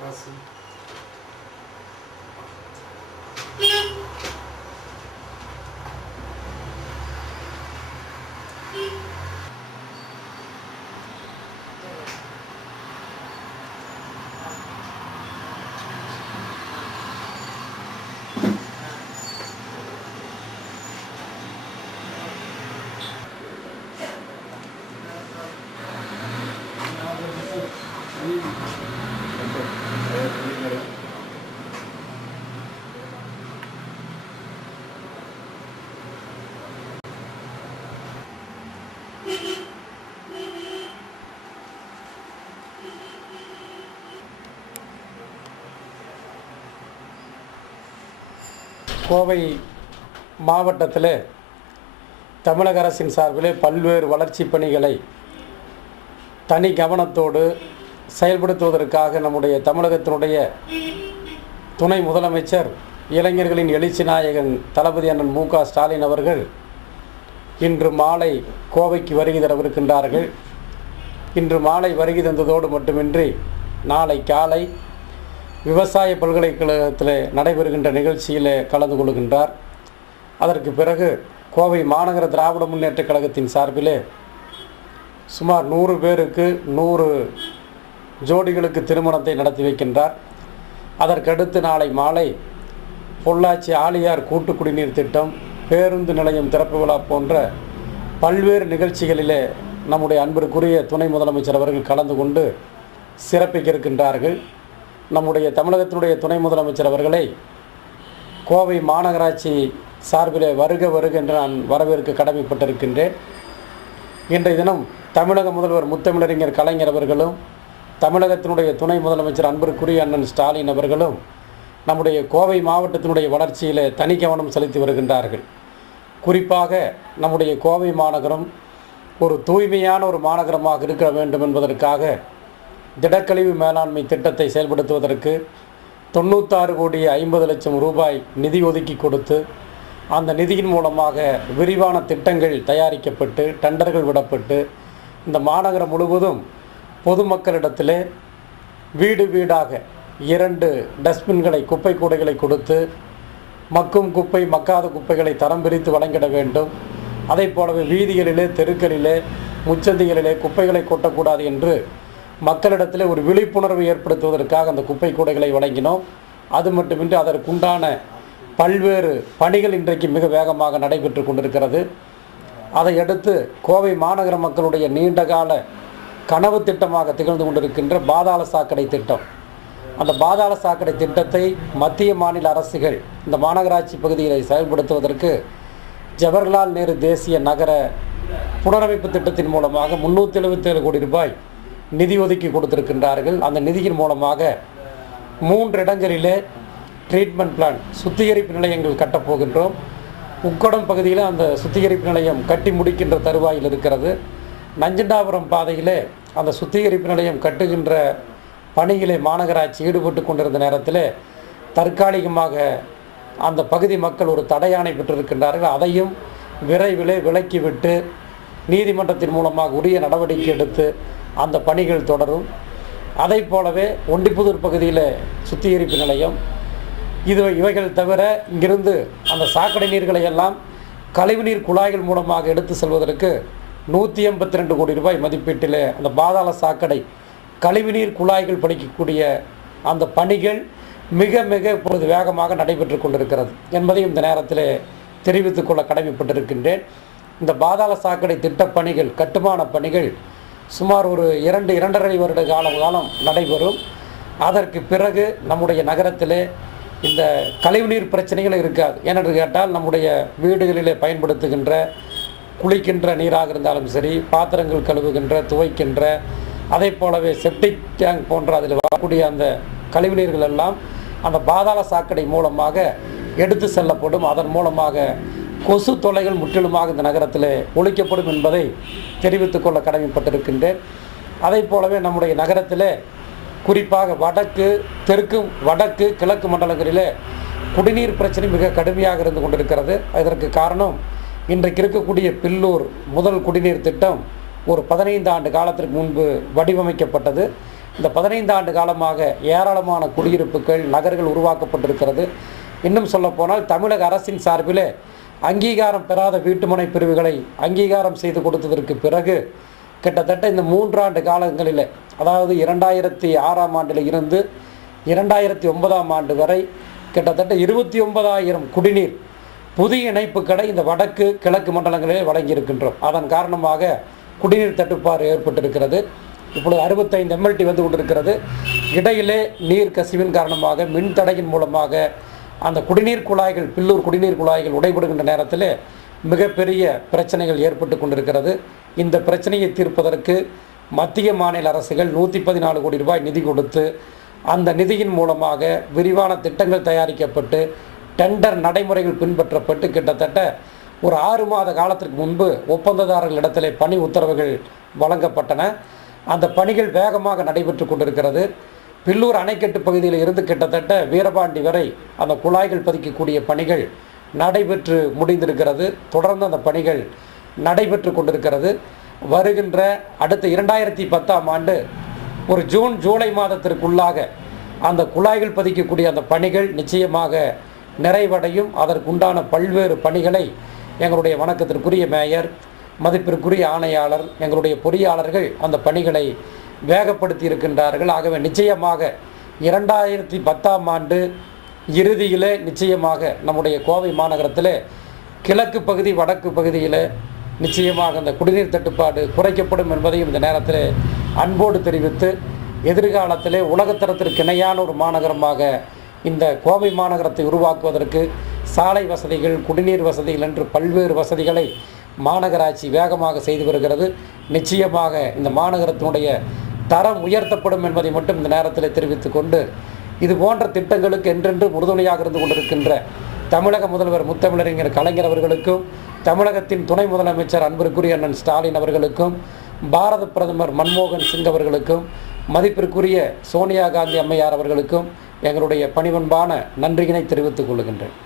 வாசி. கோவை மாவட்டத்தில் தமிழக அரசின் சார்பில் பல்வேறு வளர்ச்சி பணிகளை தனி கவனத்தோடு செயல்படுத்துவதற்காக நம்முடைய தமிழகத்தினுடைய துணை முதலமைச்சர் இளைஞர்களின் எழுச்சி நாயகன் தளபதி அண்ணன் மு.க. ஸ்டாலின் அவர்கள் இன்று மாலை கோவைக்கு வருகை தரவிருக்கின்றார்கள். இன்று மாலை வருகை தந்ததோடு மட்டுமின்றி நாளை காலை விவசாய பல்கலைக்கழகத்தில் நடைபெறுகின்ற நிகழ்ச்சியில் கலந்து கொள்கின்றார். அதற்கு பிறகு கோவை மாநகர திராவிட முன்னேற்றக் கழகத்தின் சார்பில் சுமார் 100 பேருக்கு 100 ஜோடிகளுக்கு திருமணத்தை நடத்தி வைக்கின்றார். அதற்கடுத்து நாளை மாலை பொள்ளாச்சி ஆழியார் கூட்டு குடிநீர் திட்டம், பேருந்து நிலையம் திறப்பு விழா போன்ற பல்வேறு நிகழ்ச்சிகளிலே நம்முடைய அன்பிற்குரிய துணை முதலமைச்சர் அவர்கள் கலந்து கொண்டு சிறப்பிக்க இருக்கின்றார்கள். நம்முடைய தமிழகத்தினுடைய துணை முதலமைச்சர் அவர்களை கோவை மாநகராட்சி சார்பில் வருக வருக என்று நான் வரவேற்க கடமைப்பட்டிருக்கின்றேன். இன்றைய தினம் தமிழக முதல்வர் முத்தமிழறிஞர் கலைஞர் அவர்களும் தமிழகத்தினுடைய துணை முதலமைச்சர் அன்பிற்குரிய அண்ணன் ஸ்டாலின் அவர்களும் நம்முடைய கோவை மாவட்டத்தினுடைய வளர்ச்சியில் தனி கவனம் செலுத்தி வருகின்றார்கள். குறிப்பாக நம்முடைய கோவை மாநகரம் ஒரு தூய்மையான ஒரு மாநகரமாக இருக்க வேண்டும் என்பதற்காக திடக்கழிவு மேலாண்மை திட்டத்தை செயல்படுத்துவதற்கு 96,50,00,000 ரூபாய் நிதி ஒதுக்கி கொடுத்து அந்த நிதியின் மூலமாக விரிவான திட்டங்கள் தயாரிக்கப்பட்டு டெண்டர்கள் விடப்பட்டு இந்த மாநகரம் முழுவதும் பொதுமக்களிடத்திலே வீடு வீடாக 2 டஸ்ட்பின்களை குப்பை கூடைகளை கொடுத்து மக்கும் குப்பை மக்காத குப்பைகளை தரம் பிரித்து வழங்கிட வேண்டும். அதை போலவே வீதிகளிலே தெருக்களிலே முச்சந்திகளிலே குப்பைகளை கொட்டக்கூடாது என்று மக்களிடத்தில் ஒரு விழிப்புணர்வு ஏற்படுத்துவதற்காக அந்த குப்பை கூடைகளை வழங்கினோம். அது மட்டுமின்றி அதற்குண்டான பல்வேறு பணிகள் இன்றைக்கு மிக வேகமாக நடைபெற்று கொண்டிருக்கிறது. அதையடுத்து கோவை மாநகர மக்களுடைய நீண்டகால கனவு திட்டமாக திகழ்ந்து கொண்டிருக்கின்ற பாதாள சாக்கடை திட்டம். அந்த பாதாள சாக்கடை திட்டத்தை மத்திய மாநில அரசுகள் இந்த மாநகராட்சி பகுதிகளை செயல்படுத்துவதற்கு ஜவஹர்லால் நேரு தேசிய நகர புனரமைப்பு திட்டத்தின் மூலமாக 377 கோடி ரூபாய் நிதி ஒதுக்கி கொடுத்திருக்கின்றார்கள். அந்த நிதியின் மூலமாக 3 இடங்களிலே ட்ரீட்மெண்ட் பிளான் சுத்திகரிப்பு நிலையங்கள் கட்டப்போகின்றோம். உக்கடம் பகுதியில் அந்த சுத்திகரிப்பு நிலையம் கட்டி முடிக்கின்ற தருவாயில் இருக்கிறது. நஞ்சண்டாபுரம் பாதையிலே அந்த சுத்திகரிப்பு நிலையம் கட்டுகின்ற பணிகளை மாநகராட்சி ஈடுபட்டு கொண்டிருந்த நேரத்தில் தற்காலிகமாக அந்த பகுதி மக்கள் ஒரு தடையாணை பெற்றிருக்கின்றார்கள். அதையும் விரைவிலே விலக்கிவிட்டு நீதிமன்றத்தின் மூலமாக உரிய நடவடிக்கை எடுத்து அந்த பணிகள் தொடரும். அதை போலவே ஒண்டிப்புதூர் பகுதியில் சுத்திகரிப்பு நிலையம், இவைகள் தவிர இங்கிருந்து அந்த சாக்கடை நீர்களை எல்லாம் கழிவுநீர் குழாய்கள் மூலமாக எடுத்து செல்வதற்கு 182 கோடி ரூபாய் மதிப்பீட்டில் அந்த பாதாள சாக்கடை கழிவுநீர் குழாய்கள் படிக்கக்கூடிய அந்த பணிகள் மிக மிக இப்பொழுது வேகமாக நடைபெற்று கொண்டிருக்கிறது என்பதையும் இந்த நேரத்தில் தெரிவித்துக் கொள்ள கடமைப்பட்டிருக்கின்றேன். இந்த பாதாள சாக்கடை திட்டப்பணிகள் கட்டுமான பணிகள் சுமார் ஒரு 2-2.5 வருட காலம் நடைபெறும். அதற்கு பிறகு நம்முடைய நகரத்திலே இந்த கழிவுநீர் பிரச்சனைகள் இருக்காது. ஏனென்று கேட்டால் நம்முடைய வீடுகளிலே பயன்படுத்துகின்ற குளிக்கின்ற நீராக இருந்தாலும் சரி, பாத்திரங்கள் கழுவுகின்ற துவைக்கின்ற அதை போலவே செப்டிக் டேங்க் போன்ற அதில் வரக்கூடிய அந்த கழிவுநீர்கள் எல்லாம் அந்த பாதாள சாக்கடை மூலமாக எடுத்து செல்லப்படும். அதன் மூலமாக கொசு தொல்லைகள் முற்றிலுமாக இந்த நகரத்தில் ஒழிக்கப்படும் என்பதை தெரிவித்துக் கொள்ள கடமைப்பட்டிருக்கின்றேன். அதை போலவே நம்முடைய நகரத்தில் குறிப்பாக வடக்கு கிழக்கு மண்டலங்களிலே குடிநீர் பிரச்சனை மிக கடுமையாக இருந்து கொண்டிருக்கிறது. இதற்கு காரணம் இன்றைக்கு இருக்கக்கூடிய பில்லூர் முதல் குடிநீர் திட்டம் ஒரு 15 ஆண்டு காலத்திற்கு முன்பு வடிவமைக்கப்பட்டது. இந்த 15 ஆண்டு காலமாக ஏராளமான குடியிருப்புகள் நகர்கள் உருவாக்கப்பட்டிருக்கிறது. இன்னும் சொல்லப்போனால் தமிழக அரசின் சார்பில் அங்கீகாரம் பெறாத வீட்டுமனை பிரிவுகளை அங்கீகாரம் செய்து கொடுத்ததற்கு பிறகு கிட்டத்தட்ட இந்த 3 ஆண்டு காலங்களில், அதாவது 2006ஆம் ஆண்டில் இருந்து 2009ஆம் ஆண்டு வரை கிட்டத்தட்ட 29,000 குடிநீர் புதிய இணைப்புகளை இந்த வடக்கு கிழக்கு மண்டலங்களிலே வழங்கியிருக்கின்றோம். அதன் காரணமாக குடிநீர் தட்டுப்பாடு ஏற்பட்டிருக்கிறது. இப்பொழுது 65 MLT வந்து கொண்டிருக்கிறது. இடையிலே நீர் கசிவின் காரணமாக மின் தடையின் மூலமாக அந்த குடிநீர் குழாய்கள், பில்லூர் குடிநீர் குழாய்கள் உடைபடுகின்ற நேரத்தில் மிகப்பெரிய பிரச்சனைகள் ஏற்பட்டு கொண்டிருக்கிறது. இந்த பிரச்சனையை தீர்ப்பதற்கு மத்திய மாநில அரசுகள் 114 கோடி ரூபாய் நிதி கொடுத்து அந்த நிதியின் மூலமாக விரிவான திட்டங்கள் தயாரிக்கப்பட்டு டெண்டர் நடைமுறைகள் பின்பற்றப்பட்டு கிட்டத்தட்ட ஒரு 6 மாத காலத்திற்கு முன்பு ஒப்பந்ததாரர்களிடத்திலே பணி உத்தரவுகள் வழங்கப்பட்டன. அந்த பணிகள் வேகமாக நடைபெற்று கொண்டிருக்கிறது. பில்லூர் அணைக்கட்டு பகுதியில் இருந்து கிட்டத்தட்ட வீரபாண்டி வரை அந்த குழாய்கள் பதிக்கக்கூடிய பணிகள் நடைபெற்று முடிந்திருக்கிறது. தொடர்ந்து அந்த பணிகள் நடைபெற்று கொண்டிருக்கிறது. வருகின்ற அடுத்த 2010ஆம் ஆண்டு ஒரு ஜூன் ஜூலை மாதத்திற்குள்ளாக அந்த குழாய்கள் பதிக்கக்கூடிய அந்த பணிகள் நிச்சயமாக நிறைவடையும். அதற்குண்டான பல்வேறு பணிகளை எங்களுடைய வணக்கத்திற்குரிய மேயர், மதிப்பிற்குரிய ஆணையாளர், எங்களுடைய பொறியாளர்கள் அந்த பணிகளை வேகப்படுத்தி இருக்கின்றார்கள். ஆகவே நிச்சயமாக 2010ஆம் ஆண்டு இறுதியிலே நிச்சயமாக நம்முடைய கோவை மாநகரத்தில் கிழக்கு பகுதி வடக்கு பகுதியில் நிச்சயமாக அந்த குடிநீர் தட்டுப்பாடு குறைக்கப்படும் என்பதையும் இந்த நேரத்தில் அன்போடு தெரிவித்து, எதிர்காலத்திலே உலகத்தரத்திற்கு இணையான ஒரு மாநகரமாக இந்த கோவை மாநகரத்தை உருவாக்குவதற்கு சாலை வசதிகள், குடிநீர் வசதிகள் என்று பல்வேறு வசதிகளை மாநகராட்சி வேகமாக செய்து வருகிறது. நிச்சயமாக இந்த மாநகரத்தினுடைய தரம் உயர்த்தப்படும் என்பதை மட்டும் இந்த நேரத்தில் தெரிவித்து கொண்டு, இது போன்ற திட்டங்களுக்கு என்றென்று உறுதுணையாக இருந்து கொண்டிருக்கின்ற தமிழக முதல்வர் முத்தமிழறிஞர் கலைஞர் அவர்களுக்கும், தமிழகத்தின் துணை முதலமைச்சர் அன்பிற்குரிய அண்ணன் ஸ்டாலின் அவர்களுக்கும், பாரத பிரதமர் மன்மோகன் சிங் அவர்களுக்கும், மதிப்பிற்குரிய சோனியா காந்தி அம்மையார் அவர்களுக்கும் எங்களுடைய பணிவன்பான நன்றியினை தெரிவித்துக் கொள்கின்றேன்.